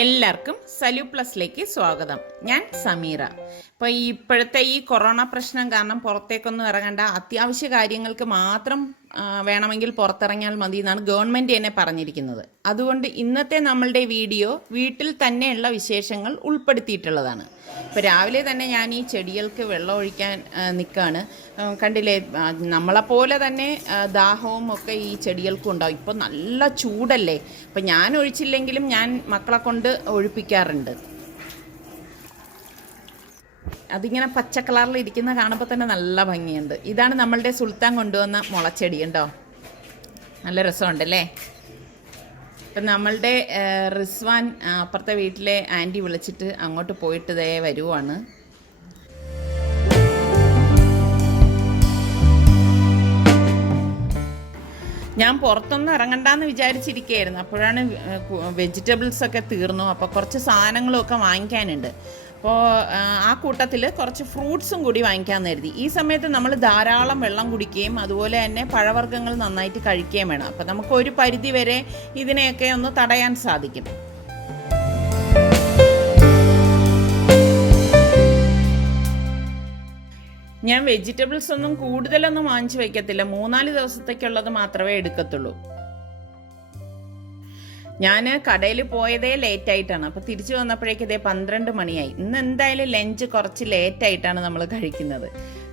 എല്ലാവർക്കും സല്യൂ പ്ലസിലേക്ക് സ്വാഗതം. ഞാൻ സമീറ. ഇപ്പോൾ ഇപ്പോഴത്തെ ഈ കൊറോണ പ്രശ്നം കാരണം പുറത്തേക്കൊന്നും ഇറങ്ങേണ്ട, അത്യാവശ്യ കാര്യങ്ങൾക്ക് മാത്രം വേണമെങ്കിൽ പുറത്തിറങ്ങിയാൽ മതി എന്നാണ് ഗവൺമെൻറ് തന്നെ പറഞ്ഞിരിക്കുന്നത്. അതുകൊണ്ട് ഇന്നത്തെ നമ്മളുടെ വീഡിയോ വീട്ടിൽ തന്നെയുള്ള വിശേഷങ്ങൾ ഉൾപ്പെടുത്തിയിട്ടുള്ളതാണ്. ഇപ്പോൾ രാവിലെ തന്നെ ഞാൻ ഈ ചെടികൾക്ക് വെള്ളം ഒഴിക്കാൻ നിൽക്കുകയാണ്. കണ്ടില്ലേ, നമ്മളെപ്പോലെ തന്നെ ദാഹവും ഒക്കെ ഈ ചെടികൾക്കും ഉണ്ടാവും. ഇപ്പോൾ നല്ല ചൂടല്ലേ, അപ്പം ഞാൻ ഒഴിച്ചില്ലെങ്കിലും ഞാൻ മക്കളെ കൊണ്ട് ഒഴിപ്പിക്കാറുണ്ട്. അതിങ്ങനെ പച്ച കളറിൽ ഇരിക്കുന്ന കാണുമ്പോൾ തന്നെ നല്ല ഭംഗിയുണ്ട്. ഇതാണ് നമ്മളുടെ സുൽത്താൻ കൊണ്ടുവന്ന മുളച്ചെടി. ഉണ്ടോ, നല്ല രസമുണ്ടല്ലേ. ഇപ്പം നമ്മളുടെ റിസ്വാൻ അപ്പുറത്തെ വീട്ടിലെ ആൻറ്റി വിളിച്ചിട്ട് അങ്ങോട്ട് പോയിട്ട് ദേ വരുവാണ്. ഞാൻ പുറത്തൊന്നും ഇറങ്ങണ്ടെന്ന് വിചാരിച്ചിരിക്കുകയായിരുന്നു. അപ്പോഴാണ് വെജിറ്റബിൾസൊക്കെ തീർന്നു. അപ്പോൾ കുറച്ച് സാധനങ്ങളൊക്കെ വാങ്ങിക്കാനുണ്ട്. അപ്പോൾ ആ കൂട്ടത്തിൽ കുറച്ച് ഫ്രൂട്ട്സും കൂടി വാങ്ങിക്കാമെന്ന് കരുതി. ഈ സമയത്ത് നമ്മൾ ധാരാളം വെള്ളം കുടിക്കുകയും അതുപോലെ തന്നെ പഴവർഗ്ഗങ്ങൾ നന്നായിട്ട് കഴിക്കുകയും വേണം. അപ്പോൾ നമുക്ക് ഒരു പരിധി വരെ ഇതിനെയൊക്കെ ഒന്ന് തടയാൻ സാധിക്കും. ഞാൻ വെജിറ്റബിൾസ് ഒന്നും കൂടുതലൊന്നും വാങ്ങിച്ചു വയ്ക്കത്തില്ല. 3-4 ദിവസത്തേക്കുള്ളത് മാത്രമേ എടുക്കത്തുള്ളൂ. ഞാൻ കടയിൽ പോയതേ ലേറ്റായിട്ടാണ്. അപ്പോൾ തിരിച്ചു വന്നപ്പോഴേക്കും ഇതേ 12 മണിയായി. ഇന്ന് എന്തായാലും ലഞ്ച് കുറച്ച് ലേറ്റായിട്ടാണ് നമ്മൾ കഴിക്കുന്നത്.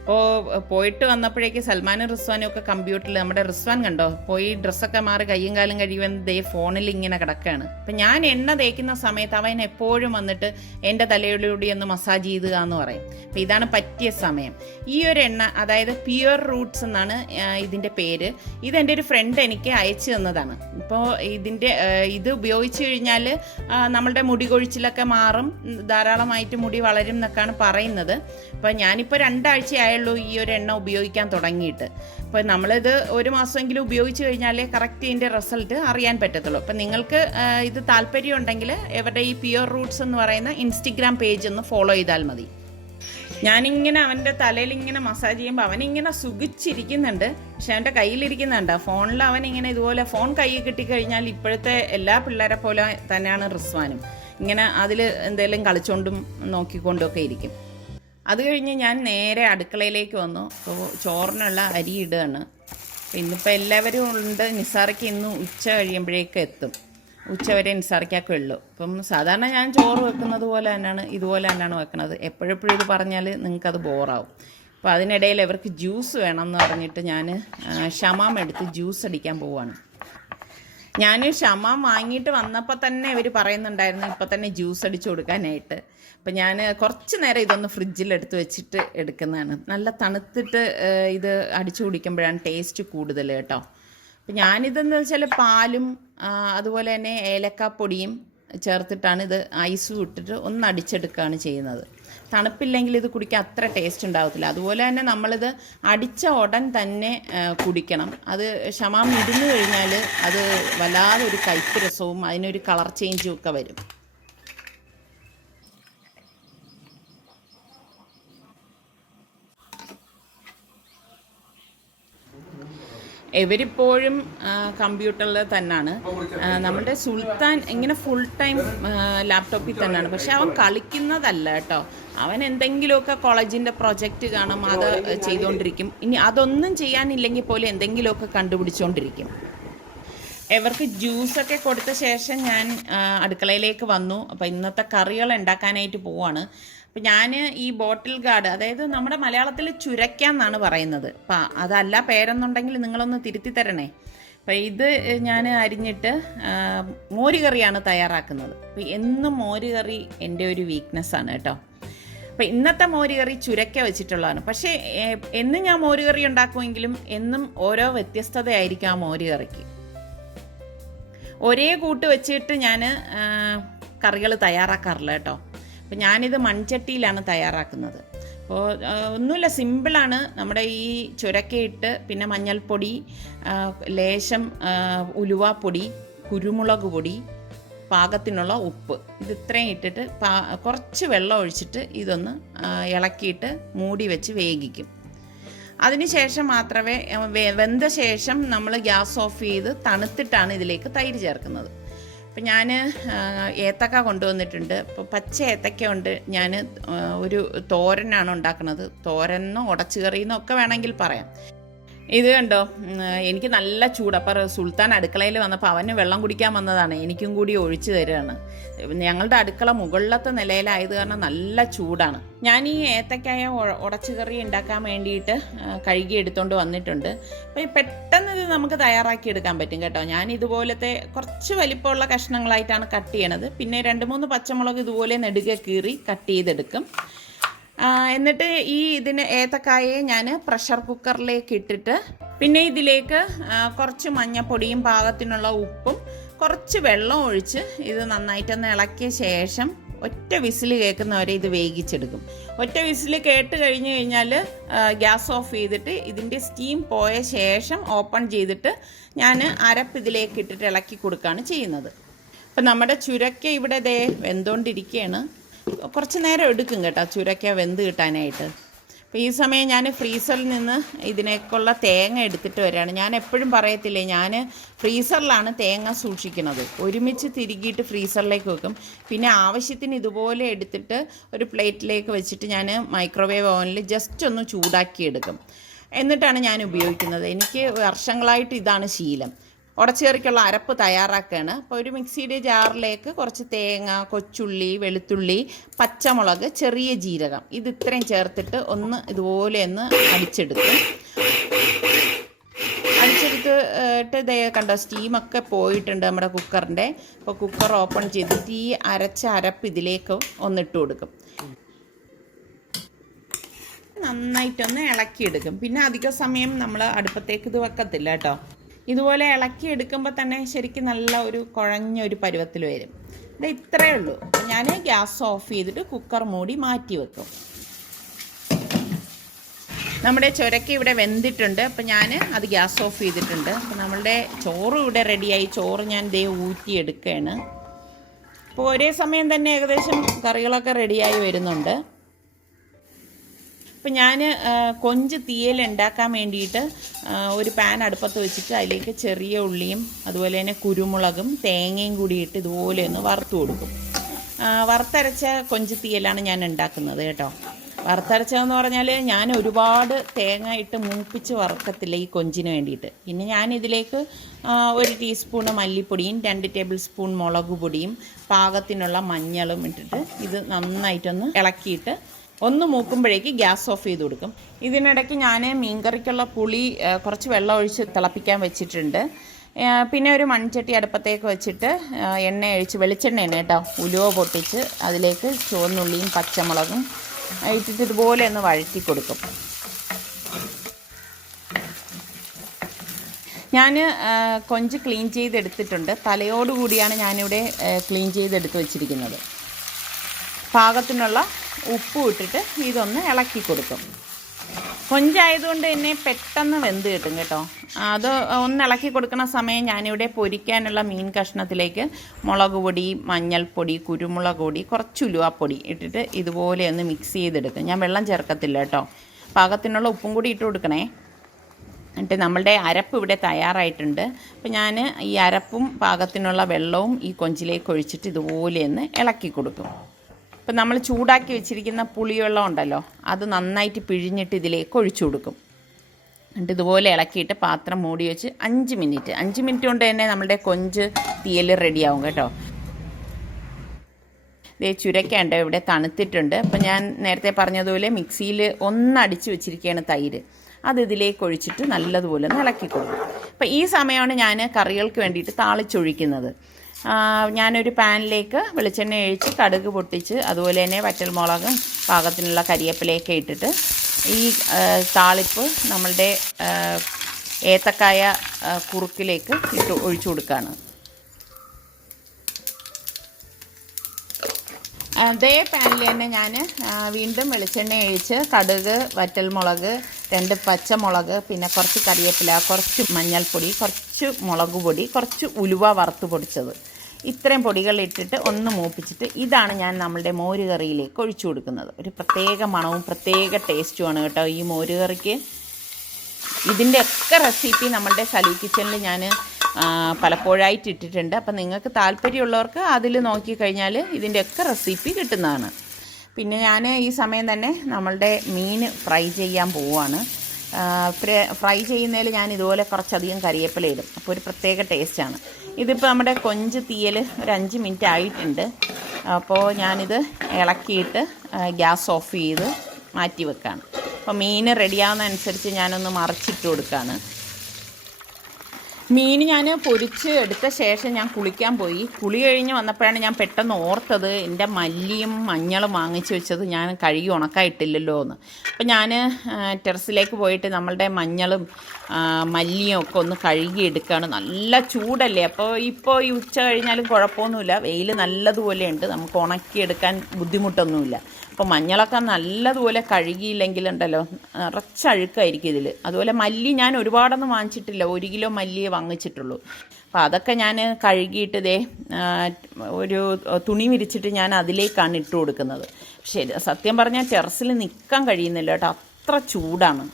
അപ്പോൾ പോയിട്ട് വന്നപ്പോഴേക്ക് സൽമാനും റിസ്വാനും ഒക്കെ കമ്പ്യൂട്ടറിൽ, നമ്മുടെ റിസ്വാൻ കണ്ടോ പോയി ഡ്രസ്സൊക്കെ മാറി കയ്യും കാലും കഴിയുമ്പോൾ ദേ ഫോണിൽ ഇങ്ങനെ കിടക്കുകയാണ്. അപ്പം ഞാൻ എണ്ണ തേക്കുന്ന സമയത്ത് അവൻ എപ്പോഴും വന്നിട്ട് എൻ്റെ തലയിലൂടെ ഒന്ന് മസാജ് ചെയ്യുക എന്ന് പറയും. അപ്പം ഇതാണ് പറ്റിയ സമയം. ഈ ഒരു എണ്ണ, അതായത് പ്യുവർ റൂട്ട്സ് എന്നാണ് ഇതിൻ്റെ പേര്. ഇതെൻ്റെ ഒരു ഫ്രണ്ട് എനിക്ക് അയച്ചു തന്നതാണ്. ഇപ്പോൾ ഇത് ഉപയോഗിച്ച് കഴിഞ്ഞാൽ നമ്മളുടെ മുടി കൊഴിച്ചിലൊക്കെ മാറും, ധാരാളമായിട്ട് മുടി വളരും എന്നൊക്കെയാണ് പറയുന്നത്. അപ്പോൾ ഞാനിപ്പോൾ 2 ആഴ്ചയായുള്ളൂ ഈ ഒരു എണ്ണ ഉപയോഗിക്കാൻ തുടങ്ങിയിട്ട്. അപ്പോൾ നമ്മളിത് 1 മാസമെങ്കിലും ഉപയോഗിച്ച് കഴിഞ്ഞാലേ കറക്റ്റ് ഇതിൻ്റെ റിസൾട്ട് അറിയാൻ പറ്റത്തുള്ളൂ. അപ്പം നിങ്ങൾക്ക് ഇത് താല്പര്യം ഉണ്ടെങ്കിൽ ഇവരുടെ ഈ പ്യുവർ റൂട്ട്സ് എന്ന് പറയുന്ന ഇൻസ്റ്റഗ്രാം പേജ് ഒന്ന് ഫോളോ ചെയ്താൽ മതി. ഞാനിങ്ങനെ അവൻ്റെ തലയിൽ ഇങ്ങനെ മസാജ് ചെയ്യുമ്പോൾ അവനിങ്ങനെ സുഖിച്ചിരിക്കുന്നുണ്ട്. പക്ഷെ അവൻ്റെ കയ്യിലിരിക്കുന്നുണ്ട് ഫോണിൽ. അവനിങ്ങനെ ഇതുപോലെ ഫോൺ കയ്യിൽ കിട്ടിക്കഴിഞ്ഞാൽ ഇപ്പോഴത്തെ എല്ലാ പിള്ളേരെ പോലെ തന്നെയാണ് റിസ്വാനും. ഇങ്ങനെ അതിൽ എന്തെങ്കിലും കളിച്ചുകൊണ്ടും നോക്കിക്കൊണ്ടും ഒക്കെ ഇരിക്കും. അത് കഴിഞ്ഞ് ഞാൻ നേരെ അടുക്കളയിലേക്ക് വന്നു. ചോറിനുള്ള അരി ഇടുകയാണ്. ഇന്നിപ്പോൾ എല്ലാവരും ഉണ്ട്. നിസാറയ്ക്ക് ഇന്ന് ഉച്ച കഴിയുമ്പോഴേക്കും എത്തും. ഉച്ചവരെ നിസാറയ്ക്കൊക്കെ ഉള്ളൂ. അപ്പം സാധാരണ ഞാൻ ചോറ് വെക്കുന്നത് പോലെ തന്നെയാണ്, ഇതുപോലെ തന്നെയാണ് വെക്കുന്നത്. എപ്പോഴെപ്പോഴും ഇത് പറഞ്ഞാൽ നിങ്ങൾക്കത് ബോറാവും. അപ്പോൾ അതിനിടയിൽ ഇവർക്ക് ജ്യൂസ് വേണം എന്ന് പറഞ്ഞിട്ട് ഞാൻ ഷമാം എടുത്ത് ജ്യൂസ് അടിക്കാൻ പോവുകയാണ്. ഞാൻ ഷമാം വാങ്ങിയിട്ട് വന്നപ്പോൾ തന്നെ ഇവർ പറയുന്നുണ്ടായിരുന്നു ഇപ്പോൾ തന്നെ ജ്യൂസ് അടിച്ചു കൊടുക്കാനായിട്ട്. അപ്പം ഞാൻ കുറച്ച് നേരം ഇതൊന്ന് ഫ്രിഡ്ജിലെടുത്ത് വെച്ചിട്ട് എടുക്കുന്നതാണ്. നല്ല തണുത്തിട്ട് ഇത് അടിച്ചു കുടിക്കുമ്പോഴാണ് ടേസ്റ്റ് കൂടുതൽ കേട്ടോ. അപ്പം ഞാനിതെന്ന് വെച്ചാൽ പാലും അതുപോലെ തന്നെ ഏലക്കാപ്പൊടിയും ചേർത്തിട്ടാണ് ഇത് ഐസും ഇട്ടിട്ട് ഒന്ന് അടിച്ചെടുക്കുകയാണ് ചെയ്യുന്നത്. തണുപ്പില്ലെങ്കിൽ ഇത് കുടിക്കാൻ അത്ര ടേസ്റ്റ് ഉണ്ടാകത്തില്ല. അതുപോലെ തന്നെ നമ്മളിത് അടിച്ച ഉടൻ തന്നെ കുടിക്കണം. അത് ഷമാം ഇടിഞ്ഞു കഴിഞ്ഞാൽ അത് വല്ലാതെ ഒരു കയ്പ്പ് രസവും അതിനൊരു കളർ ചേഞ്ചും ഒക്കെ വരും. ഇവരിപ്പോഴും കമ്പ്യൂട്ടറിൽ തന്നെയാണ്. നമ്മുടെ സുൽത്താൻ ഇങ്ങനെ ഫുൾ ടൈം ലാപ്ടോപ്പിൽ തന്നെയാണ്. പക്ഷെ അവൻ കളിക്കുന്നതല്ല കേട്ടോ. അവൻ എന്തെങ്കിലുമൊക്കെ കോളേജിൻ്റെ പ്രൊജക്റ്റ് കാണും, അത് ചെയ്തുകൊണ്ടിരിക്കും. ഇനി അതൊന്നും ചെയ്യാനില്ലെങ്കിൽ പോലും എന്തെങ്കിലുമൊക്കെ കണ്ടുപിടിച്ചുകൊണ്ടിരിക്കും. ഇവർക്ക് ജ്യൂസൊക്കെ കൊടുത്ത ശേഷം ഞാൻ അടുക്കളയിലേക്ക് വന്നു. അപ്പോൾ ഇന്നത്തെ കറികൾ ഉണ്ടാക്കാനായിട്ട് പോവാണ്. അപ്പം ഞാൻ ഈ ബോട്ടിൽ ഗാർഡ്, അതായത് നമ്മുടെ മലയാളത്തിൽ ചുരയ്ക്കാന്നാണ് പറയുന്നത്. അപ്പം അതല്ല പേരെന്നുണ്ടെങ്കിൽ നിങ്ങളൊന്ന് തിരുത്തി തരണേ. അപ്പം ഇത് ഞാൻ അരിഞ്ഞിട്ട് മോരുകറിയാണ് തയ്യാറാക്കുന്നത്. അപ്പം എന്നും മോരുകറി എൻ്റെ ഒരു വീക്ക്നെസ്സാണ് കേട്ടോ. അപ്പം ഇന്നത്തെ മോരുകറി ചുരക്ക വെച്ചിട്ടുള്ളതാണ്. പക്ഷേ എന്നും ഞാൻ മോരുകറി ഉണ്ടാക്കുമെങ്കിലും എന്നും ഓരോ വ്യത്യസ്തതയായിരിക്കും ആ മോരുകറിക്ക്. ഒരേ കൂട്ട് വെച്ചിട്ട് ഞാൻ കറികൾ തയ്യാറാക്കാറില്ല കേട്ടോ. അപ്പം ഞാനിത് മൺചട്ടിയിലാണ് തയ്യാറാക്കുന്നത്. അപ്പോൾ ഒന്നുമില്ല, സിമ്പിളാണ്. നമ്മുടെ ഈ ചുരക്കയിട്ട് പിന്നെ മഞ്ഞൾപ്പൊടി, ലേശം ഉലുവാപ്പൊടി, കുരുമുളക് പൊടി, പാകത്തിനുള്ള ഉപ്പ്, ഇത് ഇത്രയും ഇട്ടിട്ട് കുറച്ച് വെള്ളം ഒഴിച്ചിട്ട് ഇതൊന്ന് ഇളക്കിയിട്ട് മൂടി വെച്ച് വേവിക്കും. അതിനുശേഷം മാത്രമേ വെന്ത ശേഷം നമ്മൾ ഗ്യാസ് ഓഫ് ചെയ്ത് തണുത്തിട്ടാണ് ഇതിലേക്ക് തൈര് ചേർക്കുന്നത്. അപ്പം ഞാൻ ഏത്തക്ക കൊണ്ടുവന്നിട്ടുണ്ട്. അപ്പോൾ പച്ച ഏത്തക്ക കൊണ്ട് ഞാൻ ഒരു തോരനാണ് ഉണ്ടാക്കുന്നത്. തോരനോ ഉടച്ചുകറിയെന്നോ ഒക്കെ വേണമെങ്കിൽ പറയാം. ഇത് കണ്ടോ, എനിക്ക് നല്ല ചൂട്. അപ്പോൾ സുൽത്താൻ അടുക്കളയിൽ വന്നപ്പോൾ അവന് വെള്ളം കുടിക്കാൻ വന്നതാണ്, എനിക്കും കൂടി ഒഴിച്ചു തരികയാണ്. ഞങ്ങളുടെ അടുക്കള മുകളിലത്തെ നിലയിലായത് കാരണം നല്ല ചൂടാണ്. ഞാൻ ഈ ഏത്തക്കായ ഉടച്ചുകറി ഉണ്ടാക്കാൻ വേണ്ടിയിട്ട് കഴുകി എടുത്തുകൊണ്ട് വന്നിട്ടുണ്ട്. അപ്പോൾ പെട്ടെന്ന് ഇത് നമുക്ക് തയ്യാറാക്കി എടുക്കാൻ പറ്റും കേട്ടോ. ഞാൻ ഇതുപോലത്തെ കുറച്ച് വലിപ്പമുള്ള കഷ്ണങ്ങളായിട്ടാണ് കട്ട് ചെയ്യണത്. പിന്നെ 2-3 പച്ചമുളക് ഇതുപോലെ നെടുകെ കീറി കട്ട് ചെയ്തെടുക്കും. എന്നിട്ട് ഇതിന് ഏത്തക്കായയെ ഞാൻ പ്രഷർ കുക്കറിലേക്ക് ഇട്ടിട്ട് പിന്നെ ഇതിലേക്ക് കുറച്ച് മഞ്ഞപ്പൊടിയും പാകത്തിനുള്ള ഉപ്പും കുറച്ച് വെള്ളം ഒഴിച്ച് ഇത് നന്നായിട്ടൊന്ന് ഇളക്കിയ ശേഷം ഒറ്റ വിസിൽ കേൾക്കുന്നവരെ ഇത് വേവിച്ചെടുക്കും. ഒറ്റ വിസിൽ കേട്ട് കഴിഞ്ഞ് കഴിഞ്ഞാൽ ഗ്യാസ് ഓഫ് ചെയ്തിട്ട് ഇതിൻ്റെ സ്റ്റീം പോയ ശേഷം ഓപ്പൺ ചെയ്തിട്ട് ഞാൻ അരപ്പ് ഇതിലേക്ക് ഇട്ടിട്ട് ഇളക്കി കൊടുക്കുകയാണ് ചെയ്യുന്നത്. അപ്പം നമ്മുടെ ചുരക്ക ഇവിടെ വെന്തുകൊണ്ടിരിക്കുകയാണ്. കുറച്ച് നേരം എടുക്കും കേട്ടോ ചുരക്ക വെന്ത് കിട്ടാനായിട്ട്. അപ്പോൾ ഈ സമയം ഞാൻ ഫ്രീസറിൽ നിന്ന് ഇതിനേക്കുള്ള തേങ്ങ എടുത്തിട്ട് വരികയാണ്. ഞാൻ എപ്പോഴും പറയത്തില്ലേ, ഞാൻ ഫ്രീസറിലാണ് തേങ്ങ സൂക്ഷിക്കുന്നത്. ഒരുമിച്ച് തിരുകിയിട്ട് ഫ്രീസറിലേക്ക് വെക്കും. പിന്നെ ആവശ്യത്തിന് ഇതുപോലെ എടുത്തിട്ട് ഒരു പ്ലേറ്റിലേക്ക് വെച്ചിട്ട് ഞാൻ മൈക്രോവേവ് ഓവനിൽ ജസ്റ്റ് ഒന്ന് ചൂടാക്കി എടുക്കും. എന്നിട്ടാണ് ഞാൻ ഉപയോഗിക്കുന്നത്. എനിക്ക് വർഷങ്ങളായിട്ട് ഇതാണ് ശീലം. ഉടച്ചുകറിക്കുള്ള അരപ്പ് തയ്യാറാക്കുകയാണ്. അപ്പോൾ ഒരു മിക്സിയുടെ ജാറിലേക്ക് കുറച്ച് തേങ്ങ, കൊച്ചുള്ളി, വെളുത്തുള്ളി, പച്ചമുളക്, ചെറിയ ജീരകം ഇത് ഇത്രയും ചേർത്തിട്ട് ഒന്ന് ഇതുപോലെ ഒന്ന് അടിച്ചെടുക്കും. അടിച്ചെടുത്തിട്ട് കണ്ടോ സ്റ്റീമൊക്കെ പോയിട്ടുണ്ട് നമ്മുടെ കുക്കറിൻ്റെ. അപ്പോൾ കുക്കർ ഓപ്പൺ ചെയ്തിട്ട് ഈ അരച്ച അരപ്പ് ഇതിലേക്ക് ഒന്നിട്ട് കൊടുക്കും. നന്നായിട്ടൊന്ന് ഇളക്കിയെടുക്കും. പിന്നെ അധിക സമയം നമ്മൾ അടുപ്പത്തേക്ക് ഇത് വെക്കത്തില്ല കേട്ടോ. ഇതുപോലെ ഇളക്കി എടുക്കുമ്പോൾ തന്നെ ശരിക്കും നല്ല ഒരു കുഴഞ്ഞൊരു പരുവത്തിൽ വരും. ഇത് ഇത്രയേ ഉള്ളൂ. ഞാൻ ഗ്യാസ് ഓഫ് ചെയ്തിട്ട് കുക്കർ മൂടി മാറ്റി വെക്കും. നമ്മുടെ ചുരക്ക ഇവിടെ വെന്തിട്ടുണ്ട്. അപ്പം ഞാൻ അത് ഗ്യാസ് ഓഫ് ചെയ്തിട്ടുണ്ട്. അപ്പം നമ്മളുടെ ചോറ് ഇവിടെ റെഡിയായി. ചോറ് ഞാൻ ഊറ്റിയെടുക്കുകയാണ്. അപ്പോൾ ഒരേ സമയം തന്നെ ഏകദേശം കറികളൊക്കെ റെഡിയായി വരുന്നുണ്ട്. ഇപ്പം ഞാൻ കൊഞ്ച് തീയൽ ഉണ്ടാക്കാൻ വേണ്ടിയിട്ട് ഒരു പാൻ അടുപ്പത്ത് വെച്ചിട്ട് അതിലേക്ക് ചെറിയ ഉള്ളിയും അതുപോലെ തന്നെ കുരുമുളകും തേങ്ങയും കൂടി ഇട്ട് ഇതുപോലെ ഒന്ന് വറുത്ത് കൊടുക്കും. വറുത്തരച്ച കൊഞ്ച് തീയലാണ് ഞാൻ ഉണ്ടാക്കുന്നത് കേട്ടോ. വറുത്തരച്ചതെന്ന് പറഞ്ഞാൽ ഞാൻ ഒരുപാട് തേങ്ങ ഇട്ട് മൂപ്പിച്ച് വറുക്കത്തില്ല ഈ കൊഞ്ചിന് വേണ്ടിയിട്ട്. പിന്നെ ഞാൻ ഇതിലേക്ക് 1 ടീസ്പൂണ് മല്ലിപ്പൊടിയും 2 ടേബിൾ സ്പൂൺ മുളക് പൊടിയും പാകത്തിനുള്ള മഞ്ഞളും ഇട്ടിട്ട് ഇത് നന്നായിട്ടൊന്ന് ഇളക്കിയിട്ട് ഒന്ന് മൂക്കുമ്പോഴേക്ക് ഗ്യാസ് ഓഫ് ചെയ്ത് കൊടുക്കും. ഇതിനിടയ്ക്ക് ഞാൻ മീൻകറിക്കുള്ള പുളി കുറച്ച് വെള്ളം ഒഴിച്ച് തിളപ്പിക്കാൻ വെച്ചിട്ടുണ്ട്. പിന്നെ ഒരു മൺചട്ടി അടുപ്പത്തേക്ക് വെച്ചിട്ട് എണ്ണ ഒഴിച്ച്, വെളിച്ചെണ്ണ കേട്ടോ, ഉലുവ പൊട്ടിച്ച് അതിലേക്ക് ചുവന്നുള്ളിയും പച്ചമുളകും ഇട്ടിട്ട് ഇതുപോലെ ഒന്ന് വഴറ്റി കൊടുക്കും. ഞാൻ കൊഞ്ച് ക്ലീൻ ചെയ്തെടുത്തിട്ടുണ്ട്. തലയോടുകൂടിയാണ് ഞാനിവിടെ ക്ലീൻ ചെയ്തെടുത്ത് വെച്ചിരിക്കുന്നത്. പാകത്തിനുള്ള ഉപ്പ് ഇട്ടിട്ട് ഇതൊന്ന് ഇളക്കി കൊടുക്കും. കൊഞ്ചായതുകൊണ്ട് തന്നെ പെട്ടെന്ന് വെന്ത് കിട്ടും കേട്ടോ. അത് ഒന്ന് ഇളക്കി കൊടുക്കുന്ന സമയം ഞാനിവിടെ പൊരിക്കാനുള്ള മീൻ കഷ്ണത്തിലേക്ക് മുളക് പൊടി, മഞ്ഞൾപ്പൊടി, കുരുമുളക് പൊടി, കുറച്ച് ഉലുവാപ്പൊടി ഇട്ടിട്ട് ഇതുപോലെ ഒന്ന് മിക്സ് ചെയ്തെടുക്കും. ഞാൻ വെള്ളം ചേർക്കത്തില്ല കേട്ടോ. പാകത്തിനുള്ള ഉപ്പും കൂടി ഇട്ട് കൊടുക്കണേ. എന്നിട്ട് നമ്മളുടെ അരപ്പ് ഇവിടെ തയ്യാറായിട്ടുണ്ട്. അപ്പോൾ ഞാൻ ഈ അരപ്പും പാകത്തിനുള്ള വെള്ളവും ഈ കൊഞ്ചിലേക്ക് ഒഴിച്ചിട്ട് ഇതുപോലെ ഒന്ന് ഇളക്കി കൊടുക്കും. ഇപ്പം നമ്മൾ ചൂടാക്കി വെച്ചിരിക്കുന്ന പുളിവെള്ളം ഉണ്ടല്ലോ, അത് നന്നായിട്ട് പിഴിഞ്ഞിട്ട് ഇതിലേക്ക് ഒഴിച്ചു കൊടുക്കും. എന്നിട്ട് ഇതുപോലെ ഇളക്കിയിട്ട് പാത്രം മൂടി വെച്ച് 5 മിനിറ്റ് കൊണ്ട് തന്നെ നമ്മുടെ കൊഞ്ച് തീയൽ റെഡിയാവും കേട്ടോ. ഇതേ ചുരക്കയുണ്ട് ഇവിടെ തണുത്തിട്ടുണ്ട്. അപ്പം ഞാൻ നേരത്തെ പറഞ്ഞതുപോലെ മിക്സിയിൽ ഒന്നടിച്ച് വെച്ചിരിക്കുകയാണ് തൈര്. അത് ഇതിലേക്ക് ഒഴിച്ചിട്ട് നല്ലതുപോലെ ഒന്ന് ഇളക്കി കൊടുക്കും. അപ്പം ഈ സമയമാണ് ഞാൻ കറികൾക്ക് വേണ്ടിയിട്ട് താളിച്ചൊഴിക്കുന്നത്. ഞാനൊരു പാനിലേക്ക് വെളിച്ചെണ്ണ ഒഴിച്ച് കടുക് പൊട്ടിച്ച് അതുപോലെ തന്നെ വറ്റൽമുളകും പാകത്തിനുള്ള കരിവേപ്പിലയൊക്കെ ഇട്ടിട്ട് ഈ താളിപ്പ് നമ്മളുടെ ഏത്തക്കായ കുറുക്കിലേക്ക് ഇട്ട് ഒഴിച്ചു കൊടുക്കുകയാണ്. അതേ പാനിൽ തന്നെ ഞാൻ വീണ്ടും വെളിച്ചെണ്ണ ഒഴിച്ച് കടുക്, വറ്റൽമുളക്, 2 പച്ചമുളക്, പിന്നെ കുറച്ച് കറിവേപ്പില, കുറച്ച് മഞ്ഞൾപ്പൊടി, കുറച്ച് മുളക് പൊടി, കുറച്ച് ഉലുവ വറുത്ത് പൊടിച്ചത്, ഇത്രയും പൊടികൾ ഇട്ടിട്ട് ഒന്ന് മൂപ്പിച്ചിട്ട് ഇതാണ് ഞാൻ നമ്മളുടെ മോര് കറിയിലേക്ക് ഒഴിച്ചു കൊടുക്കുന്നത്. ഒരു പ്രത്യേക മണവും പ്രത്യേക ടേസ്റ്റുമാണ് കേട്ടോ ഈ മോര് കറിക്ക്. ഇതിൻ്റെ ഒക്കെ റെസിപ്പി നമ്മളുടെ സലൂ കിച്ചണിൽ ഞാൻ പലപ്പോഴായിട്ട് ഇട്ടിട്ടുണ്ട്. അപ്പം നിങ്ങൾക്ക് താല്പര്യമുള്ളവർക്ക് അതിൽ നോക്കിക്കഴിഞ്ഞാൽ ഇതിൻ്റെയൊക്കെ റെസിപ്പി കിട്ടുന്നതാണ്. പിന്നെ ഞാൻ ഈ സമയം തന്നെ നമ്മളുടെ മീൻ ഫ്രൈ ചെയ്യാൻ പോവുകയാണ്. ഫ്രൈ ചെയ്യുന്നതിൽ ഞാൻ ഇതുപോലെ കുറച്ചധികം കരിവേപ്പില ഇടും. അപ്പോൾ ഒരു പ്രത്യേക ടേസ്റ്റാണ്. ഇതിപ്പോൾ നമ്മുടെ കൊഞ്ച് തീയൽ ഒരു 5 മിനിറ്റ് ആയിട്ടുണ്ട്. അപ്പോൾ ഞാനിത് ഇളക്കിയിട്ട് ഗ്യാസ് ഓഫ് ചെയ്ത് മാറ്റി വെക്കുകയാണ്. അപ്പോൾ മീൻ റെഡിയാവുന്നതനുസരിച്ച് ഞാനൊന്ന് മറിച്ചിട്ട് കൊടുക്കുകയാണ്. മീൻ ഞാൻ പൊരിച്ച് എടുത്ത ശേഷം ഞാൻ കുളിക്കാൻ പോയി. കുളി കഴിഞ്ഞ് വന്നപ്പോഴാണ് ഞാൻ പെട്ടെന്ന് ഓർത്തത് എൻ്റെ മല്ലിയും മഞ്ഞളും വാങ്ങിച്ച് വെച്ചത് ഞാൻ കഴുകി ഉണക്കായിട്ടില്ലല്ലോ എന്ന്. അപ്പം ഞാൻ ടെറസിലേക്ക് പോയിട്ട് നമ്മളുടെ മഞ്ഞളും മല്ലിയും ഒക്കെ ഒന്ന് കഴുകി എടുക്കുകയാണ്. നല്ല ചൂടല്ലേ, അപ്പോൾ ഇപ്പോൾ ഈ ഉച്ച കഴിഞ്ഞാലും കുഴപ്പമൊന്നുമില്ല, വെയിൽ നല്ലതുപോലെയുണ്ട്, നമുക്ക് ഉണക്കിയെടുക്കാൻ ബുദ്ധിമുട്ടൊന്നുമില്ല. അപ്പോൾ മഞ്ഞളൊക്കെ നല്ലതുപോലെ കഴുകിയില്ലെങ്കിലുണ്ടല്ലോ നിറച്ചഴുക്കായിരിക്കും ഇതിൽ. അതുപോലെ മല്ലി ഞാൻ ഒരുപാടൊന്നും വാങ്ങിച്ചിട്ടില്ല, 1 കിലോ മല്ലിയെ വാങ്ങിച്ചിട്ടുള്ളൂ. അപ്പോൾ അതൊക്കെ ഞാൻ കഴുകിയിട്ട് ഒരു തുണി വിരിച്ചിട്ട് ഞാൻ അതിലേക്കാണ് ഇട്ട് കൊടുക്കുന്നത്. ശരി, സത്യം പറഞ്ഞാൽ ടെറസിൽ നിൽക്കാൻ കഴിയുന്നില്ല കേട്ടോ, അത്ര ചൂടാണ്.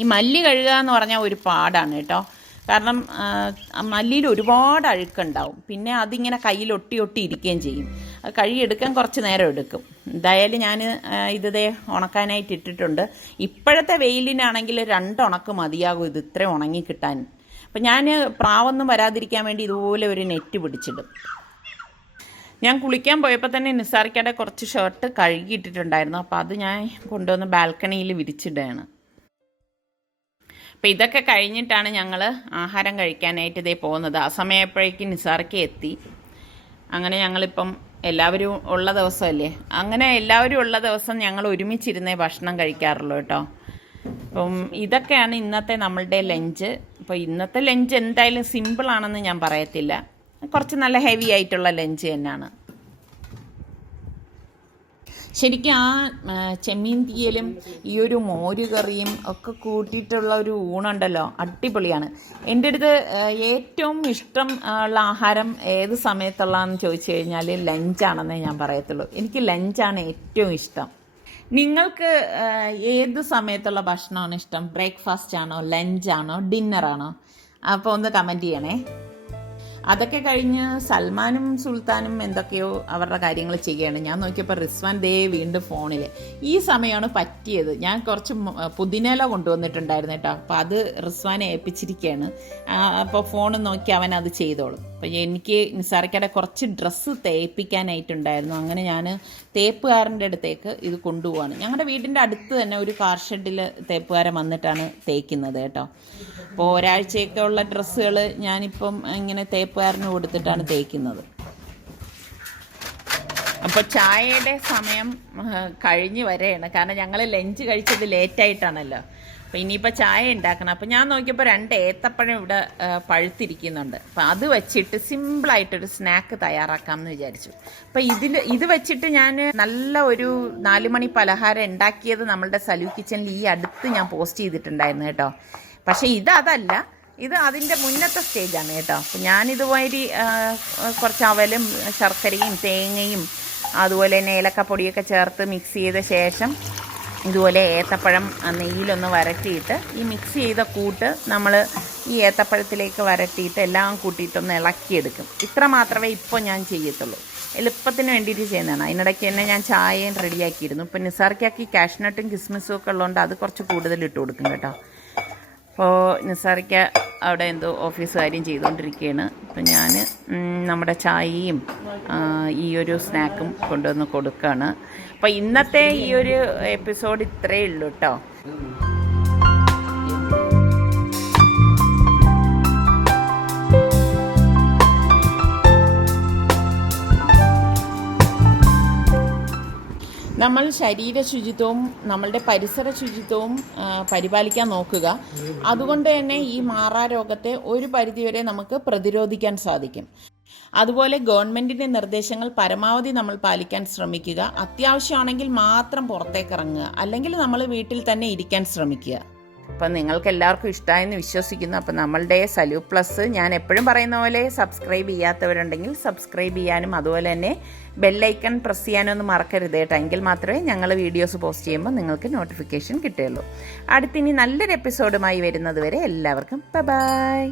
ഈ മല്ലി കഴുകുക എന്ന് പറഞ്ഞാൽ ഒരു പാടാണ് കേട്ടോ. കാരണം മല്ലിയിൽ ഒരുപാട് അഴുക്കുണ്ടാവും, പിന്നെ അതിങ്ങനെ കയ്യിൽ ഒട്ടി ഇരിക്കുകയും ചെയ്യും. അത് കഴുകിയെടുക്കാൻ കുറച്ച് നേരം എടുക്കും. എന്തായാലും ഞാൻ ഇതേ ഉണക്കാനായിട്ട് ഇട്ടിട്ടുണ്ട്. ഇപ്പോഴത്തെ വെയിലിനാണെങ്കിൽ 2 ഉണക്ക് മതിയാകും ഇത് ഇത്രയും ഉണങ്ങി കിട്ടാൻ. അപ്പം ഞാൻ പ്രാവൊന്നും വരാതിരിക്കാൻ വേണ്ടി ഇതുപോലെ ഒരു നെറ്റ് പിടിച്ചിടും. ഞാൻ കുളിക്കാൻ പോയപ്പോൾ തന്നെ നിസാറിക്കയുടെ കുറച്ച് ഷർട്ട് കഴുകിയിട്ടിട്ടുണ്ടായിരുന്നു. അപ്പോൾ അത് ഞാൻ കൊണ്ടുവന്ന് ബാൽക്കണിയിൽ വിരിച്ചിടുകയാണ്. അപ്പോൾ ഇതൊക്കെ കഴിഞ്ഞിട്ടാണ് ഞങ്ങൾ ആഹാരം കഴിക്കാനായിട്ട് ഇതേ പോകുന്നത്. ആ സമയപ്പോഴേക്കും നിസാർക്ക് എത്തി. അങ്ങനെ ഞങ്ങളിപ്പം എല്ലാവരും ഉള്ള ദിവസമല്ലേ, അങ്ങനെ എല്ലാവരും ഉള്ള ദിവസം ഞങ്ങൾ ഒരുമിച്ചിരുന്നേ ഭക്ഷണം കഴിക്കാറുള്ളൂ കേട്ടോ. അപ്പം ഇതൊക്കെയാണ് ഇന്നത്തെ നമ്മളുടെ ലഞ്ച്. അപ്പോൾ ഇന്നത്തെ ലഞ്ച് എന്തായാലും സിമ്പിളാണെന്ന് ഞാൻ പറയത്തില്ല, കുറച്ച് നല്ല ഹെവി ആയിട്ടുള്ള ലഞ്ച് തന്നെയാണ്. ശരിക്കും ആ ചെമ്മീൻ തീയലും ഈ ഒരു മോരുകറിയും ഒക്കെ കൂട്ടിയിട്ടുള്ള ഒരു ഊണുണ്ടല്ലോ, അടിപൊളിയാണ്. എൻ്റെ അടുത്ത് ഏറ്റവും ഇഷ്ടം ഉള്ള ആഹാരം ഏത് സമയത്തുള്ളതെന്ന് ചോദിച്ചു കഴിഞ്ഞാൽ ലഞ്ചാണെന്നേ ഞാൻ പറയത്തുള്ളൂ. എനിക്ക് ലഞ്ചാണ് ഏറ്റവും ഇഷ്ടം. നിങ്ങൾക്ക് ഏത് സമയത്തുള്ള ഭക്ഷണമാണ് ഇഷ്ടം? ബ്രേക്ക്ഫാസ്റ്റ് ആണോ, ലഞ്ചാണോ, ഡിന്നറാണോ? അപ്പോൾ ഒന്ന് കമൻറ്റ് ചെയ്യണേ. അതൊക്കെ കഴിഞ്ഞ് സൽമാനും സുൽത്താനും എന്തൊക്കെയോ അവരുടെ കാര്യങ്ങൾ ചെയ്യുകയാണ്. ഞാൻ നോക്കിയപ്പോൾ റിസ്വാൻ വീണ്ടും ഫോണിൽ. ഈ സമയമാണ് പറ്റിയത്. ഞാൻ കുറച്ച് പുതിനയില കൊണ്ടുവന്നിട്ടുണ്ടായിരുന്നു കേട്ടോ, അപ്പോൾ അത് റിസ്വാനെ ഏൽപ്പിച്ചിരിക്കുകയാണ്. അപ്പോൾ ഫോൺ നോക്കി അവൻ അത് ചെയ്തോളും. അപ്പോൾ എനിക്ക് നിസാറിക്കയുടെ കുറച്ച് ഡ്രസ്സ് തേപ്പിക്കാനായിട്ടുണ്ടായിരുന്നു. അങ്ങനെ ഞാൻ തേപ്പുകാരൻ്റെ അടുത്തേക്ക് ഇത് കൊണ്ടുപോവാണ്. ഞങ്ങളുടെ വീടിൻ്റെ അടുത്ത് തന്നെ ഒരു കാർ ഷെഡിൽ തേപ്പുകാരൻ വന്നിട്ടാണ് തേക്കുന്നത് കേട്ടോ. അപ്പോൾ ഒരാഴ്ചയൊക്കെ ഉള്ള ഡ്രസ്സുകൾ ഞാനിപ്പം ഇങ്ങനെ തേപ്പുകാരന് കൊടുത്തിട്ടാണ് തേക്കുന്നത്. അപ്പോൾ ചായയുടെ സമയം കഴിഞ്ഞ് വരെയാണ്, കാരണം ഞങ്ങൾ ലഞ്ച് കഴിച്ചത് ലേറ്റായിട്ടാണല്ലോ. അപ്പോൾ ഇനിയിപ്പോൾ ചായ ഉണ്ടാക്കണം. അപ്പോൾ ഞാൻ നോക്കിയപ്പോൾ 2 ഏത്തപ്പഴം ഇവിടെ പഴുത്തിരിക്കുന്നുണ്ട്. അപ്പോൾ അത് വെച്ചിട്ട് സിമ്പിളായിട്ടൊരു സ്നാക്ക് തയ്യാറാക്കാമെന്ന് വിചാരിച്ചു. അപ്പോൾ ഇത് വെച്ചിട്ട് ഞാൻ നല്ല ഒരു 4 മണി പലഹാരം ഉണ്ടാക്കിയത് നമ്മളുടെ സലൂ കിച്ചണിൽ ഈ അടുത്ത് ഞാൻ പോസ്റ്റ് ചെയ്തിട്ടുണ്ടായിരുന്നു കേട്ടോ. പക്ഷേ അതല്ല, ഇത് അതിൻ്റെ മുന്നത്തെ സ്റ്റേജാണ് കേട്ടോ. അപ്പോൾ ഞാനിതുവഴി കുറച്ച് അവലും ശർക്കരയും തേങ്ങയും അതുപോലെ തന്നെ ഏലക്കപ്പൊടിയൊക്കെ ചേർത്ത് മിക്സ് ചെയ്ത ശേഷം ഇതുപോലെ ഏത്തപ്പഴം നെയ്യിലൊന്ന് വരട്ടിയിട്ട് ഈ മിക്സ് ചെയ്ത കൂട്ട് നമ്മൾ ഈ ഏത്തപ്പഴത്തിലേക്ക് വരട്ടിയിട്ട് എല്ലാം കൂട്ടിയിട്ടൊന്ന് ഇളക്കിയെടുക്കും. ഇത്ര മാത്രമേ ഇപ്പോൾ ഞാൻ ചെയ്യത്തുള്ളൂ, എളുപ്പത്തിന് വേണ്ടിയിട്ട് ചെയ്യുന്നതാണ്. അതിനിടയ്ക്ക് തന്നെ ഞാൻ ചായയും റെഡിയാക്കിയിരുന്നു. ഇപ്പം നിസാർക്കാക്കി കാഷ്നട്ടും കിസ്മിസും ഒക്കെ ഉള്ളതുകൊണ്ട് അത് കുറച്ച് കൂടുതൽ ഇട്ട് കൊടുക്കും കേട്ടോ. അപ്പോൾ നിസാറിക്ക അവിടെ എന്തോ ഓഫീസ് കാര്യം ചെയ്തുകൊണ്ടിരിക്കുകയാണ്. അപ്പം ഞാൻ നമ്മുടെ ചായയും ഈ ഒരു സ്നാക്കും കൊണ്ടുവന്ന് കൊടുക്കുകയാണ്. അപ്പോൾ ഇന്നത്തെ ഈ ഒരു എപ്പിസോഡ് ഇത്രയേ ഉള്ളൂ കേട്ടോ. നമ്മൾ ശരീര ശുചിത്വവും നമ്മളുടെ പരിസര ശുചിത്വവും പരിപാലിക്കാൻ നോക്കുക. അതുകൊണ്ട് തന്നെ ഈ മാറാരോഗത്തെ ഒരു പരിധിവരെ നമുക്ക് പ്രതിരോധിക്കാൻ സാധിക്കും. അതുപോലെ ഗവൺമെൻറ്റിൻ്റെ നിർദ്ദേശങ്ങൾ പരമാവധി നമ്മൾ പാലിക്കാൻ ശ്രമിക്കുക. അത്യാവശ്യമാണെങ്കിൽ മാത്രം പുറത്തേക്ക് ഇറങ്ങുക, അല്ലെങ്കിൽ നമ്മൾ വീട്ടിൽ തന്നെ ഇരിക്കാൻ ശ്രമിക്കുക. അപ്പം നിങ്ങൾക്ക് എല്ലാവർക്കും ഇഷ്ടമായെന്ന് വിശ്വസിക്കുന്നു. അപ്പം നമ്മളുടെ സലൂ പ്ലസ് ഞാൻ എപ്പോഴും പറയുന്ന പോലെ സബ്സ്ക്രൈബ് ചെയ്യാത്തവരുണ്ടെങ്കിൽ സബ്സ്ക്രൈബ് ചെയ്യാനും അതുപോലെ തന്നെ ബെല്ലൈക്കൺ പ്രസ് ചെയ്യാനും ഒന്നും മറക്കരുത് കേട്ടോ. എങ്കിൽ മാത്രമേ ഞങ്ങൾ വീഡിയോസ് പോസ്റ്റ് ചെയ്യുമ്പോൾ നിങ്ങൾക്ക് നോട്ടിഫിക്കേഷൻ കിട്ടുകയുള്ളൂ. അടുത്തിനി നല്ലൊരു എപ്പിസോഡുമായി വരുന്നത് വരെ എല്ലാവർക്കും ബൈ.